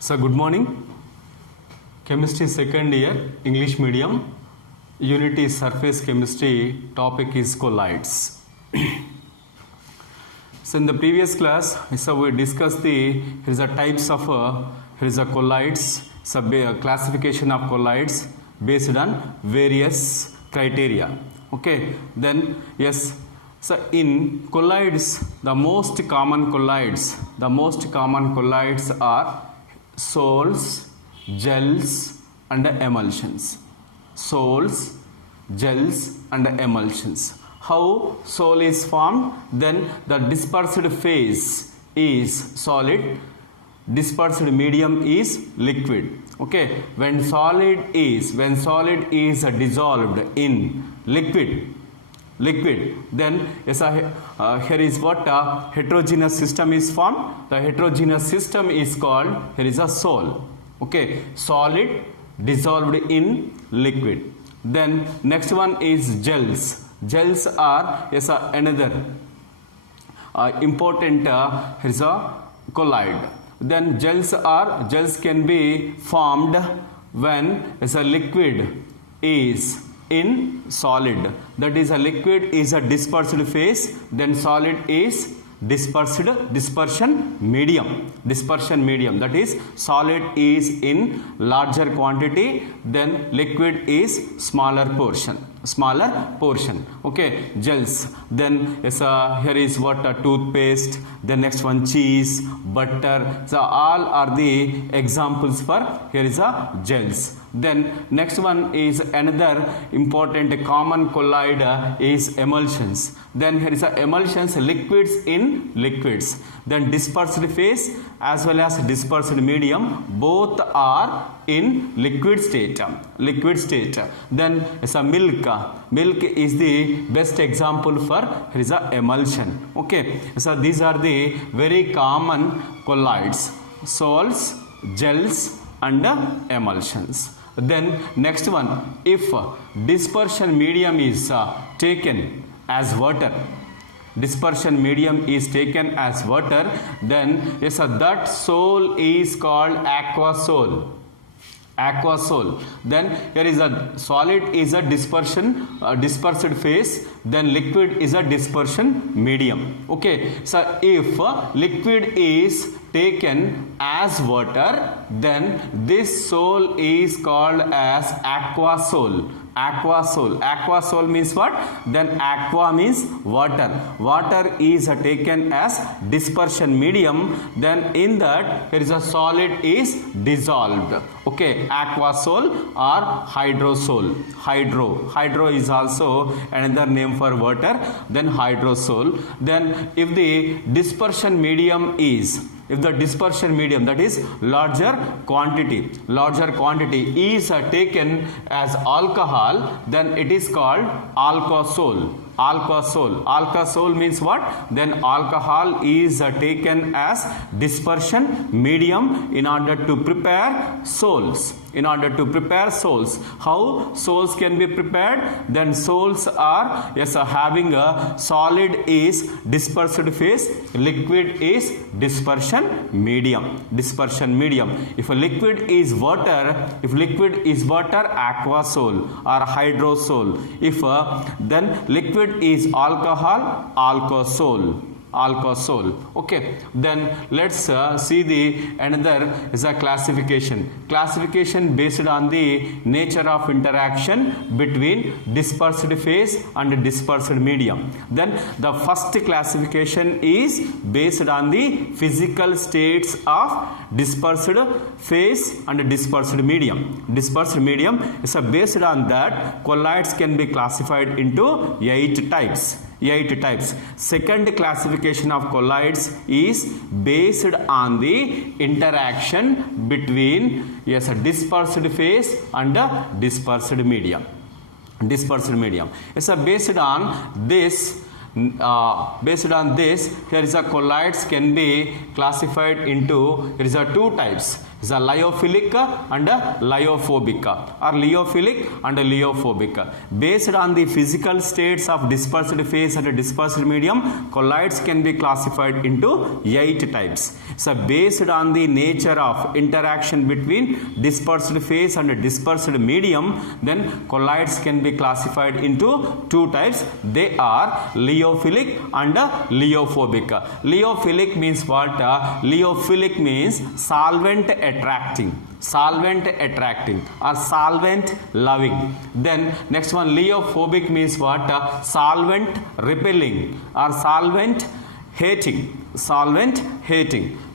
So good morning. Chemistry second year, English medium. Unit is surface chemistry. Topic is colloids. So in the previous class, we discussed here is a types of here is a colloids. Classification of colloids based on various criteria. Okay. Then yes. So in colloids, the most common colloids are sols, gels and emulsions. Sols, gels and emulsions. How sol is formed? Then the dispersed phase is solid, dispersed medium is liquid. Okay, when solid is dissolved in liquid, then yes, here is what heterogeneous system is formed. The heterogeneous system is called, here is a sol. Okay, solid dissolved in liquid. Then next one is gels. Gels are yes, another important here is a colloid. Then gels can be formed when as a liquid is in solid, that is a liquid is a dispersed phase, then solid is dispersion medium, that is solid is in larger quantity, then liquid is smaller portion. Okay, gels. Then yes, here is what toothpaste, then next one cheese, butter. So all are the examples for here is a gels. Then next one is another important common colloid is emulsions. Then here is a emulsions, liquids in liquids. Then dispersed phase as well as dispersed medium, both are in liquid state. Then is a milk is the best example for here is a emulsion. Okay, so these are the very common colloids: sols, gels and emulsions. Then next one, if dispersion medium is taken as water, then yes, that sol is called aquasol. Then here is a solid is a dispersed phase, then liquid is a dispersion medium. Okay, so if liquid is taken as water, then this sol is called as aquasol. Aquasol means what? Then aqua means water. Water is taken as dispersion medium, then in that here is a solid is dissolved. Okay, aquasol or hydrosol. Hydro is also another name for water, then hydrosol. Then if the dispersion medium is that is larger quantity is taken as alcohol, then it is called alcohol. Alcohol means what? Then alcohol is taken as dispersion medium in order to prepare sols. How sols can be prepared? Then sols are having a solid is dispersed phase, liquid is dispersion medium. If a liquid is water, aquasol or hydrosol. If then liquid is alcohol, alcohol. Okay, then let's see the another is a classification based on the nature of interaction between dispersed phase and dispersed medium. Then the first classification is based on the physical states of dispersed phase and dispersed medium is based on that colloids can be classified into 8 types. Second classification of colloids is based on the interaction between dispersed phase and dispersed medium. Based on this, here is a colloids can be classified into, here is a 2 types. is a lyophilic and a lyophobic, or lyophilic and a lyophobic. Based on the physical states of dispersed phase and dispersed medium, colloids can be classified into 8 types. So based on the nature of interaction between dispersed phase and dispersed medium, then colloids can be classified into 2 types. They are lyophilic and lyophobic. Lyophilic means what? Lyophilic means solvent attracting, or solvent loving. Then next one, lyophobic means what? Solvent repelling or solvent hating.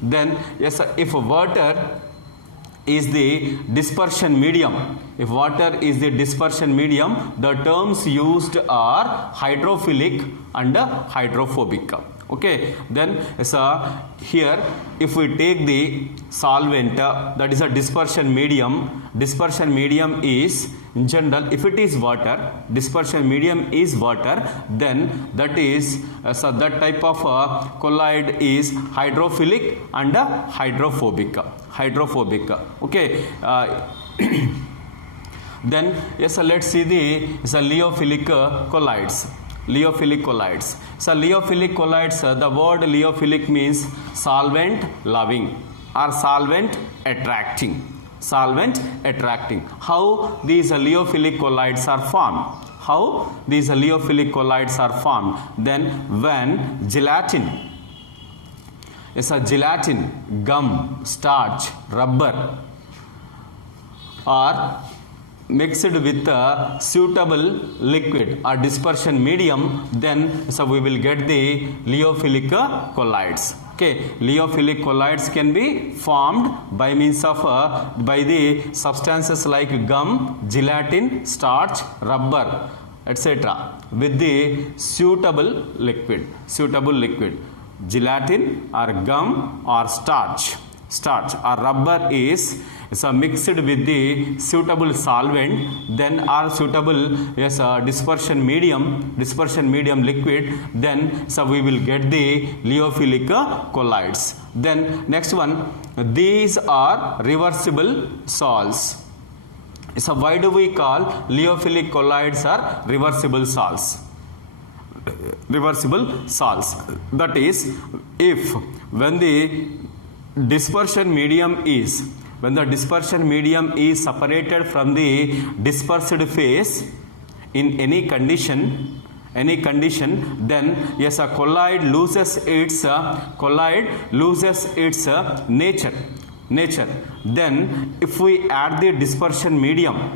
Then yes, if water is the dispersion medium, the terms used are hydrophilic and hydrophobic. Okay, then here if we take the solvent, that is a dispersion medium is in general, if it is water, dispersion medium is water, then that is that type of colloid is hydrophilic and hydrophobic. Okay. Then yes, let's see the lyophilic colloids. So lyophilic colloids, the word lyophilic means solvent loving or solvent attracting. How these lyophilic colloids are formed? Then when gelatin, gum, starch, rubber are mixed with a suitable liquid or dispersion medium, then we will get the lyophilic colloids. Okay, lyophilic colloids can be formed by means of by the substances like gum, gelatin, starch, rubber, etc. with the suitable liquid. Gelatin or gum or starch or rubber is mixed with the suitable solvent, then or suitable dispersion medium liquid, then we will get the lyophilic colloids. Then next one, these are reversible sols. So why do we call lyophilic colloids are reversible sols? That is, if when the dispersion medium is separated from the dispersed phase in any condition, then yes, a colloid loses its nature. Then if we add the dispersion medium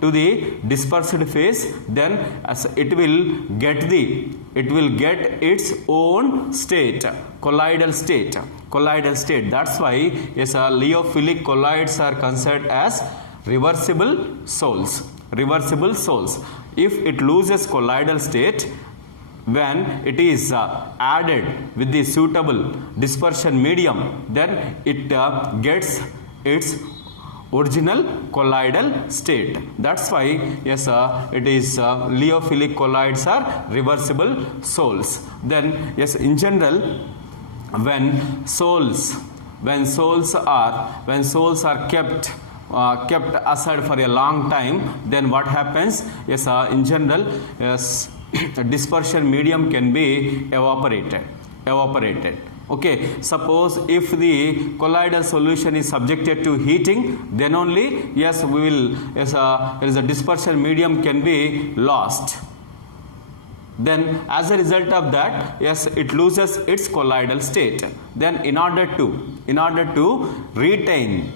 to the dispersed phase, then it will get its own state, colloidal state. That's why yes, lyophilic colloids are considered as reversible sols. If it loses colloidal state, when it is added with the suitable dispersion medium, then it gets its original colloidal state. That's why yes, it is lyophilic colloids are reversible sols. Then yes, in general, when sols are kept aside for a long time, then what happens? Yes, in general, yes, dispersion medium can be evaporated. Okay, suppose if the colloidal solution is subjected to heating, then only yes, we will there is a dispersion medium can be lost. Then as a result of that, yes, it loses its colloidal state. Then in order to retain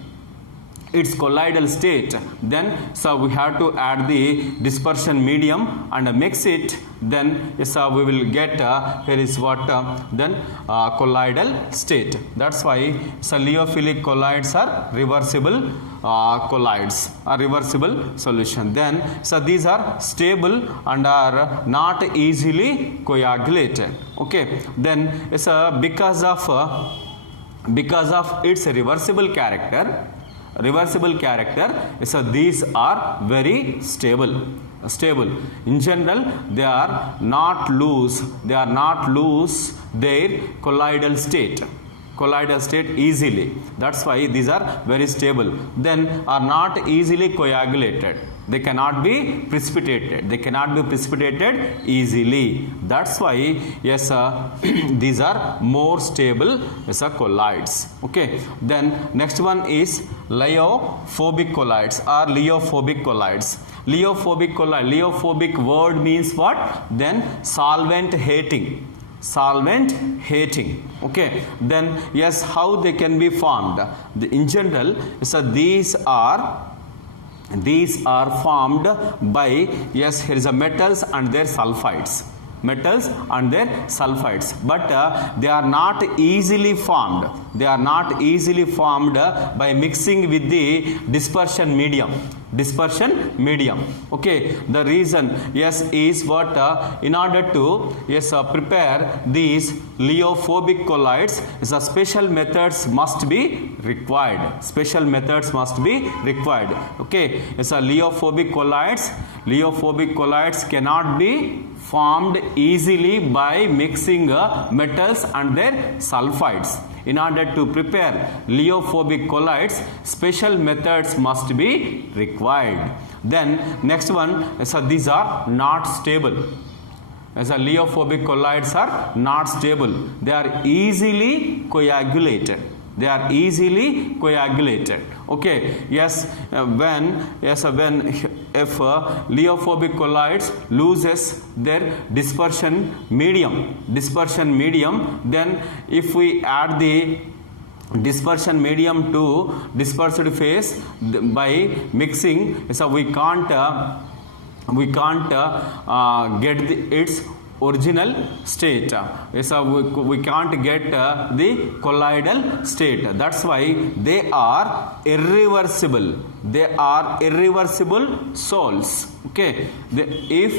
its colloidal state, then we have to add the dispersion medium and mix it. Then yes, we will get here is what then colloidal state. That's why lyophilic colloids are reversible colloids, a reversible solution. Then these are stable and are not easily coagulated. Okay, then because of its reversible character, so these are very stable. In general, they are not lose their colloidal state. colloidal state easily. That's why these are very stable. Then are not easily coagulated. They cannot be precipitated. They cannot be precipitated easily. That's why yes, these are more stable colloids. Okay. Then next one is lyophobic colloids or leophobic colloids. Leophobic colloid. Leophobic word means what? Then solvent hating. Solvent hating. Okay. Then yes, how they can be formed? In general, these are formed by yes, here is a metals and their sulfides. Metals and their sulfides, but they are not easily formed. They are not easily formed by mixing with the dispersion medium. Dispersion medium. Okay. The reason yes is what in order to yes prepare these leophobic colloids, special methods must be required. Special methods must be required. Okay. Yes, leophobic colloids cannot be formed easily by mixing metals and their sulfides. In order to prepare leophobic colloids, special methods must be required. Then next one, so these are not stable. As a leophobic colloids are not stable. They are easily coagulated. They are easily coagulated. Okay. Yes. When if leophobic colloids loses their dispersion medium, then if we add the dispersion medium to dispersed phase by mixing, so we can't get its original state. We can't get the colloidal state. That's why they are irreversible. They are irreversible sols. Okay. If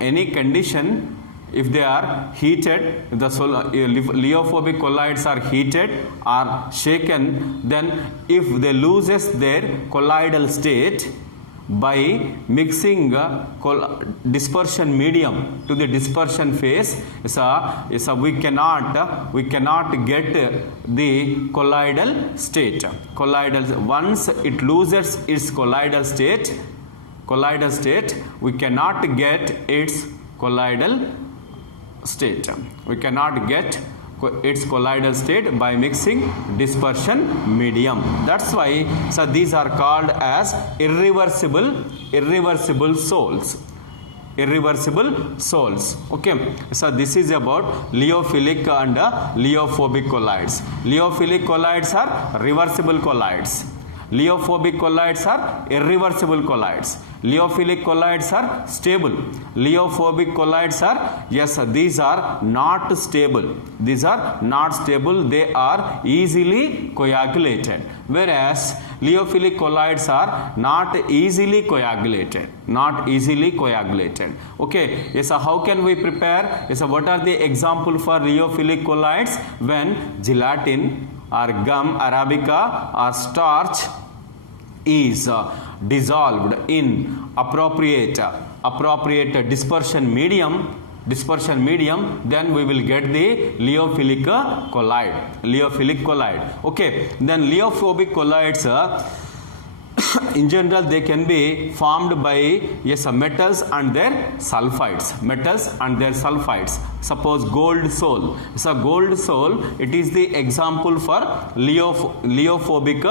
any condition, if they are heated, if the leophobic colloids are heated or shaken, then if they loses their colloidal state by mixing dispersion medium to the dispersion phase, we cannot get the colloidal state. Once it loses its colloidal state, we cannot get its colloidal state. We cannot get its colloidal state by mixing dispersion medium. That's why these are called as irreversible sols. Irreversible sols. Okay. So this is about leophilic and leophobic colloids. Leophilic colloids are reversible colloids. Leophobic colloids are irreversible colloids. Leophilic colloids are stable. Leophobic colloids are, yes, these are not stable. These are not stable. They are easily coagulated. Whereas leophilic colloids are not easily coagulated. Not easily coagulated. Okay. Yes, how can we prepare? Yes, what are the example for leophilic colloids? When gelatin or gum arabica or starch is dissolved in appropriate dispersion medium, then we will get the leophilic colloid. Okay. Then leophobic colloids in general they can be formed by yes, metals and their sulfides. Suppose gold sol. So gold sol, it is the example for leophobic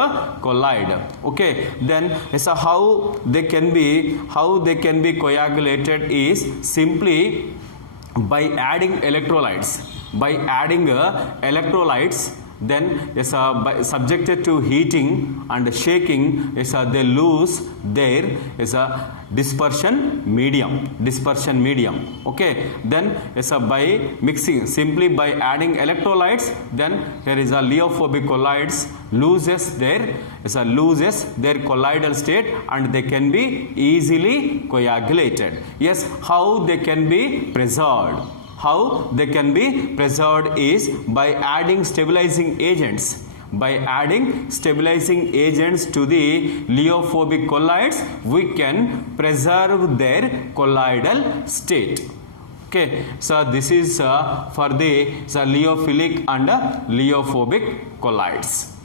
colloid. Okay. Then so how they can be coagulated is simply by adding electrolytes. Then yes, subjected to heating and shaking, yes, they lose their dispersion medium. Okay. Then yes, by mixing, simply by adding electrolytes, then here is a leophobic colloids loses their colloidal state and they can be easily coagulated. Yes, how they can be preserved? How they can be preserved is by adding stabilizing agents. By adding stabilizing agents to the leophobic colloids, we can preserve their colloidal state. Okay, so this is for the liofilic and liophobic colloids.